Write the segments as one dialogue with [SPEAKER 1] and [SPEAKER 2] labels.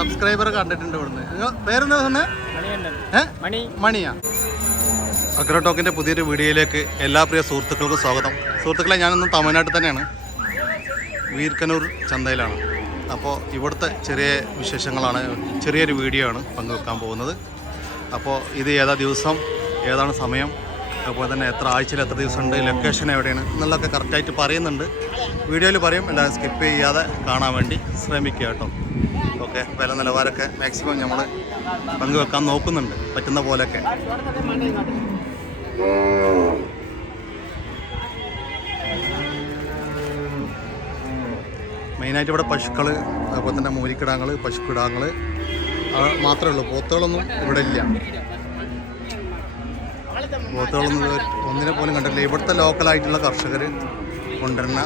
[SPEAKER 1] Subscriber കണ്ടിട്ടുണ്ട് ഇവിടുന്ന്. പേരെന്താ തന്നെ
[SPEAKER 2] മണി
[SPEAKER 1] മണിയാ. അഗ്രോ ടോക്കിന്റെ പുതിയൊരു വീഡിയോയിലേക്ക് എല്ലാ പ്രിയ സുഹൃത്തുക്കൾക്കും സ്വാഗതം. സുഹൃത്തുക്കളെ ഞാനിന്ന് തമിഴ്നാട്ടിൽ തന്നെയാണ്. വീർക്കനൂർ ചന്തയിലാണ്. അപ്പോൾ ഇവിടുത്തെ ചെറിയ വിശേഷങ്ങളാണ് ചെറിയൊരു വീഡിയോ ആണ് പങ്കുവെക്കാൻ പോകുന്നത്. അപ്പോൾ ഇത് ഏതാ ദിവസം ഏതാണ് സമയം അതുപോലെ തന്നെ എത്ര ആഴ്ചയിൽ എത്ര ദിവസം ഉണ്ട് ലൊക്കേഷൻ എവിടെയാണ് എന്നുള്ളതൊക്കെ കറക്റ്റായിട്ട് പറയുന്നുണ്ട്. വീഡിയോയിൽ പറയും എല്ലാവരും സ്കിപ്പ് ചെയ്യാതെ കാണാൻ വേണ്ടി ശ്രമിക്കുക കേട്ടോ. ഓക്കെ വില നിലവാരമൊക്കെ മാക്സിമം നമ്മൾ പങ്കുവെക്കാൻ നോക്കുന്നുണ്ട് പറ്റുന്ന പോലെയൊക്കെ. മെയിനായിട്ട് ഇവിടെ പശുക്കൾ അതുപോലെ തന്നെ മൂരിക്കിടാങ്ങൾ പശുക്കിടാങ്ങൾ മാത്രമേ ഉള്ളൂ. പോത്തുകളൊന്നും ഇവിടെ ഇല്ല. പോത്തുകളൊന്നും ഒന്നിനെ പോലും കണ്ടില്ല ഇവിടുത്തെ ലോക്കലായിട്ടുള്ള കർഷകർ കൊണ്ടുവരുന്ന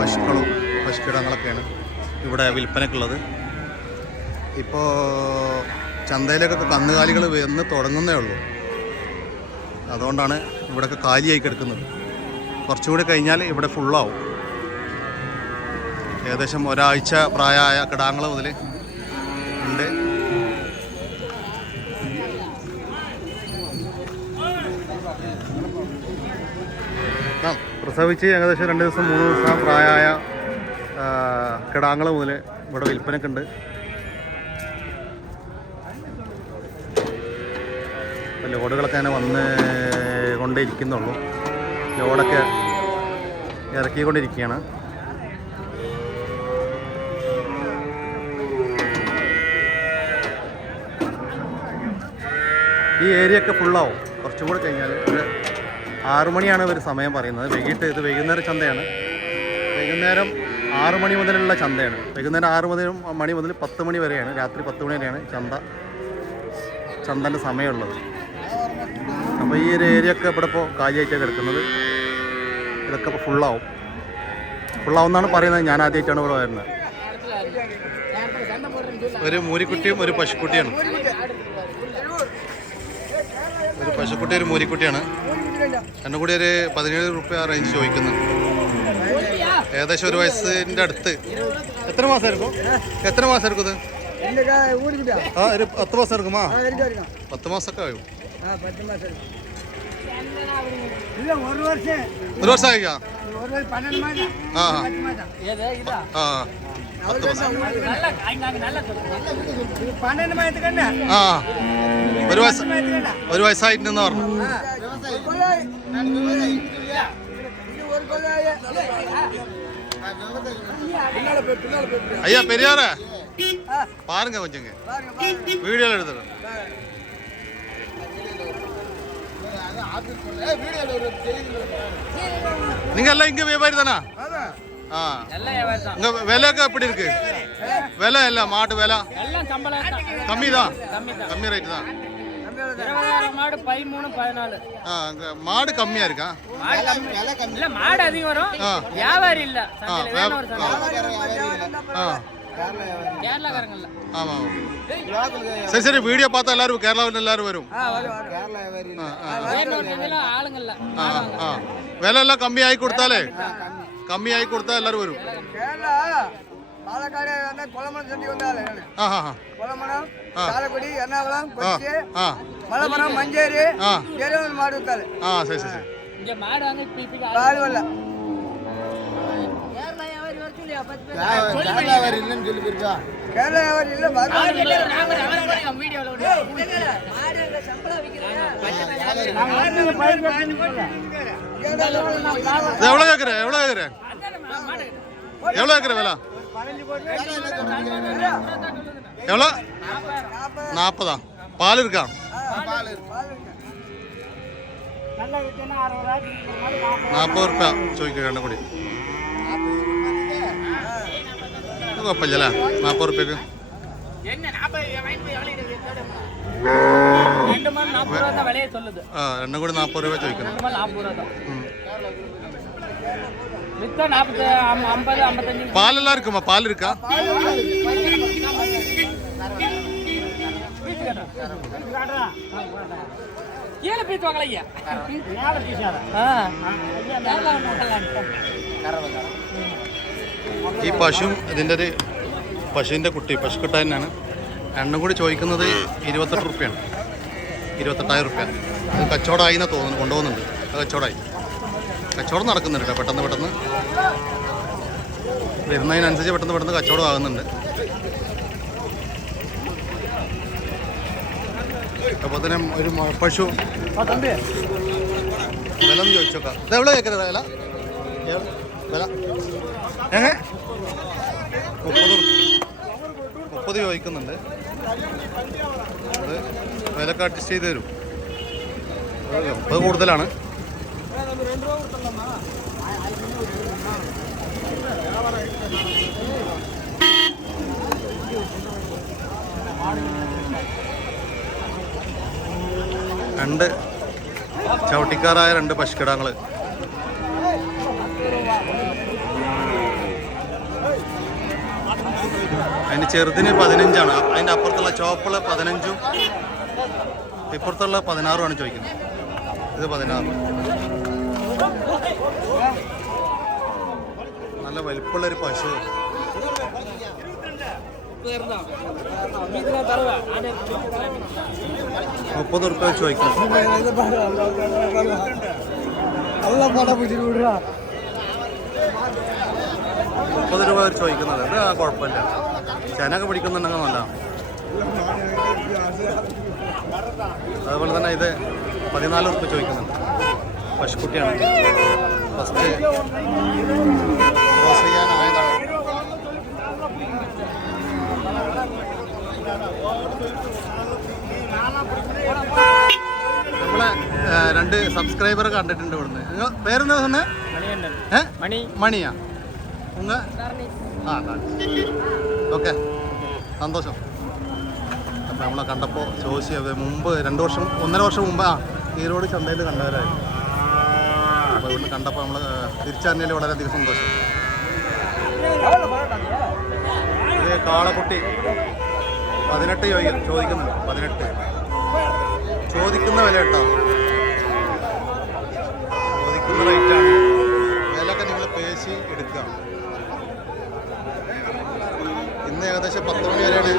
[SPEAKER 1] പശുക്കളും പശുക്കിടാങ്ങളൊക്കെയാണ് ഇവിടെ വിൽപ്പനക്കുള്ളത് ഇപ്പോൾ ചന്തയിലേക്കൊക്കെ കന്നുകാലികൾ വന്ന് തുടങ്ങുന്നേ ഉള്ളൂ. അതുകൊണ്ടാണ് ഇവിടെയൊക്കെ കാലിയായി കിടക്കുന്നത്. കുറച്ചുകൂടി കഴിഞ്ഞാൽ ഇവിടെ ഫുള്ളാവും ഏകദേശം ഒരാഴ്ച പ്രായമായ കിടാങ്ങൾ മുതൽ ഉണ്ട്. പ്രസവിച്ച് ഏകദേശം രണ്ട് ദിവസം മൂന്ന് ദിവസം പ്രായമായ കിടാങ്ങൾ മുതൽ ഇവിടെ വിൽപ്പനയ്ക്ക് ഇപ്പം ലോഡുകളൊക്കെ അങ്ങനെ വന്ന് കൊണ്ടേ ഇരിക്കുന്നുള്ളൂ ലോഡൊക്കെ ഇറക്കിക്കൊണ്ടിരിക്കുകയാണ്. ഈ ഏരിയ ഒക്കെ ഫുള്ളാവും കുറച്ചും കൂടെ കഴിഞ്ഞാൽ ഒരു ആറുമണിയാണ് ഇവർ സമയം പറയുന്നത്. വൈകിട്ട് ഇത് വൈകുന്നേരം ചന്തയാണ്. വൈകുന്നേരം ആറു മണി മുതലുള്ള ചന്തയാണ്. വൈകുന്നേരം ആറ് മുതൽ മണി മുതൽ പത്ത് മണി വരെയാണ്. രാത്രി പത്ത് മണി വരെയാണ് ചന്ത ചന്തന്റെ സമയമുള്ളത്. അപ്പോൾ ഈ ഒരു ഏരിയ ഒക്കെ ഇവിടെ ഇപ്പോൾ കാലിയായിട്ടാണ് കിടക്കുന്നത്. ഇതൊക്കെ ഇപ്പോൾ ഫുള്ളാവും ഫുള്ളാവുമെന്നാണ് പറയുന്നത്. ഞാൻ ആദ്യമായിട്ടാണ് ഇവിടെ വരുന്നത്. ഒരു മൂരിക്കുട്ടിയും ഒരു പശുക്കുട്ടിയാണ്. ഒരു പശുക്കുട്ടി ഒരു മൂരിക്കുട്ടിയാണ്. എന്നെ കൂടി ഒരു പതിനേഴ് റുപ്യ റേഞ്ച് ചോദിക്കുന്നു ഏകദേശം ഒരു വയസ്സിന്റെ അടുത്ത്. എത്ര മാസമായിരിക്കും? എത്ര മാസമായിരിക്കും ഇത്? ആ ഒരു പത്ത് മാസം എടുക്കുമോ പത്ത് മാസമൊക്കെ
[SPEAKER 3] ആയോ? മാസം மாதம் இல்லை ஒரு வருஷம்
[SPEAKER 1] ഒരു വർഷം ആയിക്കാ
[SPEAKER 3] ஒரு வருஷம் பன்னெண்டு மாதம்
[SPEAKER 1] ആ
[SPEAKER 3] பத்து மாதம்
[SPEAKER 1] ആ പത്ത് മാസം
[SPEAKER 3] இது பன்னெண்டு மாதத்துக்கு
[SPEAKER 1] ആ ഒരു വയസ്സ്
[SPEAKER 3] மாதத்துக்கு
[SPEAKER 1] ഒരു വയസ്സായിട്ടുണ്ടെന്ന് പറഞ്ഞു
[SPEAKER 3] இது ஒரு கொள்ளாய பின்னால போய் பின்னால போய்
[SPEAKER 1] ஐயா பெரியாரே
[SPEAKER 3] ஆ
[SPEAKER 1] பாருங்க கொஞ்சங்க
[SPEAKER 3] பாருங்க பாருங்க
[SPEAKER 1] நீங்க எல்லாம் இங்க வியாபாரி தானா? இங்க விலைக்கு எப்படி இருக்கு? விலை இல்ல மாட்டு விலை. கம்மி தான். கம்மி ரேட் தான்.
[SPEAKER 2] மாடு பதிமூணு பதினாலு.
[SPEAKER 1] ஆ அங்க மாடு கம்மியா இருக்கா?
[SPEAKER 2] மாடு கம்மி. இல்ல மாடு அதிகம் வரும். வியாபாரி இல்ல. கேரளாக்காரங்கள்ல
[SPEAKER 1] ஆமாம் சரி சரி வீடியோ பார்த்தா எல்லாரும் கேரளாவில் எல்லாரும் வரும். விலை எல்லாம் கம்மி ஆகி கொடுத்தாலே கம்மி. ஆகி கொடுத்தா எல்லாரும்
[SPEAKER 3] வரும். பாலக்காடு குளமணம் செஞ்சு வந்தாலே
[SPEAKER 1] குளமணம்
[SPEAKER 3] சாலக்குடி எர்ணாகுளம் கொச்சி மலப்புரம் மஞ்சேரி மாடு
[SPEAKER 2] வித்தாரு. ஆ வாங்க இல்லைன்னு
[SPEAKER 3] சொல்லி போயிருக்கா கேரளா வியாபாரி இல்ல
[SPEAKER 1] எவ்வளோ கேட்குற எவ்வளோ கேட்குற எவ்வளோ கேட்குற வேலை பால் இருக்கா?
[SPEAKER 2] நாற்பது
[SPEAKER 1] ரூபாய். சோய்க்கு கண்டுபிடி ಗೊಪ್ಪಂಜಲ ನಾಲ್ಕು ರೂಪಾಯಿಗೆ
[SPEAKER 2] ரெண்டு கூட நாற்பது ரூபாய் சொல்லிக்கணும் பால்
[SPEAKER 1] எல்லாம் இருக்குமா? பால் இருக்கா?
[SPEAKER 2] ஏழு
[SPEAKER 1] ഈ പശുവും ഇതിന്റെ ഒരു പശുവിന്റെ കുട്ടി പശുക്കുട്ട തന്നെയാണ്. എണ്ണം കൂടി ചോദിക്കുന്നത് ഇരുപത്തെട്ട് റുപ്യാണ്. ഇരുപത്തെട്ടായിരം റുപ്യ. അത് കച്ചവടമായി എന്നാണ് തോന്നുന്നു കൊണ്ടുപോകുന്നുണ്ട്. അത് കച്ചവടമായി. കച്ചവടം നടക്കുന്നുണ്ട് പെട്ടെന്ന് പെട്ടെന്ന്. വരുന്നതിനനുസരിച്ച് പെട്ടെന്ന് പെട്ടെന്ന് കച്ചവടം ആകുന്നുണ്ട്. അപ്പോൾ തന്നെ ഒരു പശു. വില ചോദിച്ചോക്കാം. ഇത് എവിടെ കേൾക്കുന്നത് വില? വില. ഏഹ്? മുപ്പത്. മുപ്പത് ചോദിക്കുന്നുണ്ട്. അത് വിലക്ക് അഡ്ജസ്റ്റ് ചെയ്ത് തരും. മുപ്പത് കൂടുതലാണ്. രണ്ട് ചവിട്ടിക്കാരായ രണ്ട് പശുക്കിടാങ്ങൾ അതിന് ചെറുതിന് പതിനഞ്ചാണ്. അതിന്റെ അപ്പുറത്തുള്ള ചോപ്പുള്ള പതിനഞ്ചും ഇപ്പുറത്തുള്ള പതിനാറുമാണ് ചോദിക്കുന്നത്. ഇത് പതിനാറ്. നല്ല വലിപ്പമുള്ള ഒരു പശു. മുപ്പത് റുപ്യ വെച്ച് മുപ്പത് രൂപ ചോദിക്കുന്നത്. കുഴപ്പമില്ല. ചെനൊക്കെ പിടിക്കുന്നുണ്ടെങ്കിൽ നല്ല അതുപോലെ തന്നെ ഇത് പതിനാല് ഉറുപ്പ് ചോദിക്കുന്നുണ്ട്. പശുക്കുട്ടിയാണ് ഫസ്റ്റ് ക്രോസ് ചെയ്യാനായതാണ് നമ്മളെ രണ്ട് സബ്സ്ക്രൈബർ കണ്ടിട്ടുണ്ട് ഇവിടുന്ന്. നിങ്ങൾ പേരെന്താ തന്നെ മണിയാ? നിങ്ങൾ ആ. ഓക്കെ. സന്തോഷം. അപ്പോൾ നമ്മളെ കണ്ടപ്പോൾ ചോദിച്ചു അത് മുമ്പ് രണ്ട് വർഷം ഒന്നര വർഷം മുമ്പ് ആ ഈരോട് ചന്തയിൽ കണ്ടവരായിരുന്നു. അപ്പോൾ ഇവിടെ കണ്ടപ്പോൾ നമ്മൾ തിരിച്ചറിഞ്ഞതിൽ വളരെയധികം സന്തോഷം. ഇത് കാളക്കുട്ടി. പതിനെട്ട് ചോദിക്കും ചോദിക്കുന്നുണ്ട്. പതിനെട്ട്. ചോദിക്കുന്ന വില കേട്ടോ ചോദിക്കുന്ന റേറ്റാണ് വിലയൊക്കെ നിങ്ങൾ പേശി എടുക്കുക ഇന്ന് ഏകദേശം പത്ത് മണി വരെയാണ്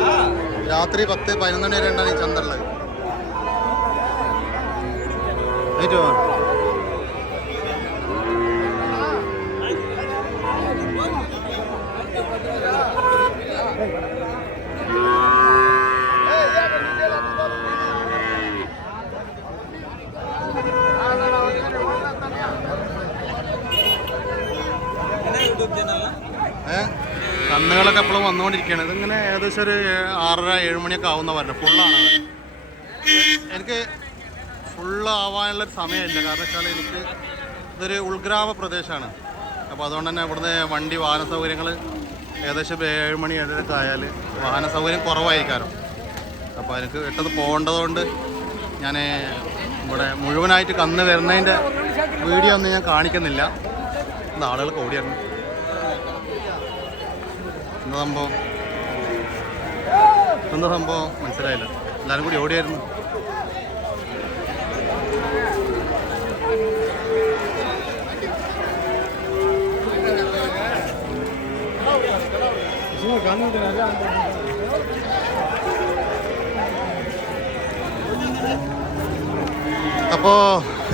[SPEAKER 1] രാത്രി പത്ത് പതിനൊന്ന് മണി വരെ ഉണ്ടാണ് ഈ ചന്ത ഉള്ളത് ഏറ്റു പോവാം ഏ വന്നുകൊണ്ടിരിക്കുകയാണ്. ഇതിങ്ങനെ ഏകദേശം ഒരു ആറര ഏഴ് മണിയൊക്കെ ആവുന്ന പറഞ്ഞത്. ഫുള്ളാണ് എനിക്ക് ഫുള്ള് ആവാനുള്ള സമയമില്ല. കാരണം വെച്ചാൽ എനിക്ക് ഇതൊരു ഉൾഗ്രാമ പ്രദേശമാണ്. അപ്പോൾ അതുകൊണ്ട് തന്നെ ഇവിടുന്ന് വണ്ടി വാഹന സൗകര്യങ്ങൾ ഏകദേശം ഏഴ് മണി ഏഴരയൊക്കെ ആയാൽ വാഹന സൗകര്യം കുറവായിരിക്കാരം അപ്പോൾ എനിക്ക് പെട്ടെന്ന് പോകേണ്ടതുകൊണ്ട് ഞാൻ ഇവിടെ മുഴുവനായിട്ട് കന്ന് വരുന്നതിന്റെ വീഡിയോ ഒന്നും ഞാൻ കാണിക്കുന്നില്ല. ഇന്ന് ആളുകൾ ഓടിയാണ് എന്താ സംഭവം? എന്താ സംഭവം? മനസ്സിലായില്ല. എല്ലാവരും കൂടി ഓടിയായിരുന്നു. അപ്പോൾ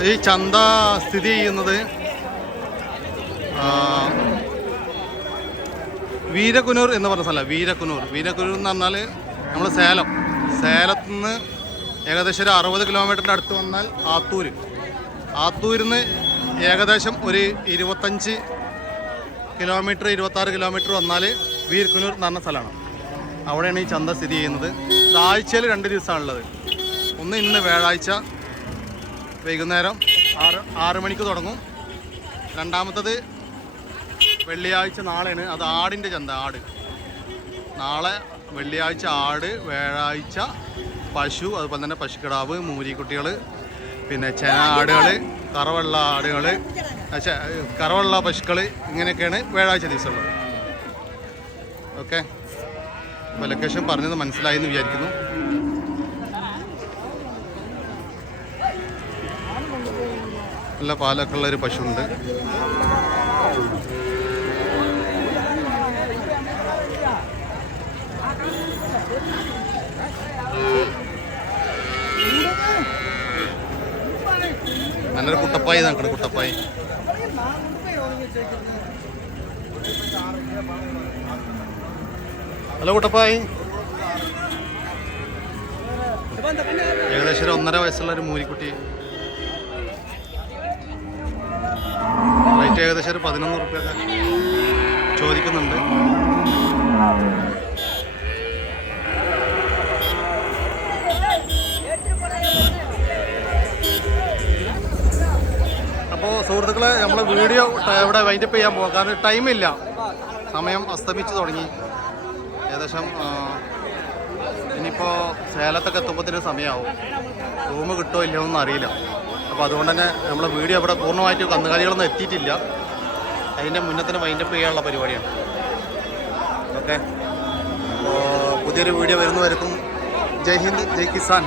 [SPEAKER 1] ഈ ചന്ത സ്ഥിതി ചെയ്യുന്നത് ആ, വീരക്കുനൂർ എന്ന് പറഞ്ഞ സ്ഥലം വീരകുനൂർ. വീരകുനൂർ എന്ന് പറഞ്ഞാൽ നമ്മൾ സേലം. സേലത്തു നിന്ന് ഏകദേശം ഒരു അറുപത് കിലോമീറ്ററിന്റെ അടുത്ത് വന്നാൽ ആത്തൂര്. ആത്തൂരിൽ നിന്ന് ഏകദേശം ഒരു ഇരുപത്തഞ്ച് കിലോമീറ്റർ ഇരുപത്താറ് കിലോമീറ്റർ വന്നാൽ വീരക്കുനൂർ എന്ന് പറഞ്ഞ സ്ഥലമാണ്. അവിടെയാണ് ഈ ചന്ത സ്ഥിതി ചെയ്യുന്നത്. ആഴ്ചയിൽ രണ്ട് ദിവസമാണുള്ളത്. ഒന്ന് ഇന്ന് വ്യാഴാഴ്ച വൈകുന്നേരം ആറ് ആറ് മണിക്ക് തുടങ്ങും. രണ്ടാമത്തത് വെള്ളിയാഴ്ച നാളെയാണ്. അത് ആടിന്റെ ചന്ത ആട്. നാളെ വെള്ളിയാഴ്ച ആട് വ്യാഴാഴ്ച പശു അതുപോലെ തന്നെ പശുക്കിടാവ് മൂരിക്കുട്ടികൾ പിന്നെ ചെന ആടുകൾ കറവുള്ള ആടുകൾ കറവുള്ള പശുക്കൾ ഇങ്ങനെയൊക്കെയാണ് വ്യാഴാഴ്ച ദിവസമുള്ളത് ഓക്കെ? അപ്പോൾ ലൊക്കേഷൻ പറഞ്ഞത് മനസ്സിലായി എന്ന് വിചാരിക്കുന്നു. നല്ല പാലൊക്കെ ഉള്ളൊരു പശു പശുവുണ്ട് നല്ലൊരു കുട്ടപ്പായി നോക്കണം കുട്ടപ്പായി. ഹലോ കുട്ടപ്പായി. ഏകദേശം ഒന്നര വയസ്സുള്ള ഒരു മൂരിക്കുട്ടി റേറ്റ് ഏകദേശം ഒരു പതിനൊന്ന് റുപ്യ ചോദിക്കുന്നുണ്ട്. ഇവിടെ വൈൻഡപ്പ് ചെയ്യാൻ പോകാം കാരണം ടൈമില്ല സമയം അസ്തമിച്ച് തുടങ്ങി. ഏകദേശം ഇനിയിപ്പോൾ സേലത്തൊക്കെ എത്തുമ്പോഴത്തേന് സമയമാവും റൂം കിട്ടുമോ ഇല്ലയോ ഒന്നും അറിയില്ല. അപ്പോൾ അതുകൊണ്ട് തന്നെ നമ്മുടെ വീഡിയോ ഇവിടെ പൂർണമായിട്ട് കന്നുകാലികളൊന്നും എത്തിയിട്ടില്ല. അതിന്റെ മുന്നേ തന്നെ വൈൻഡപ്പ് ചെയ്യാനുള്ള പരിപാടിയാണ്. ഓക്കെ. അപ്പോൾ പുതിയൊരു വീഡിയോ വരുന്നവർക്കും ജയ് ഹിന്ദ് ജയ് കിസാൻ.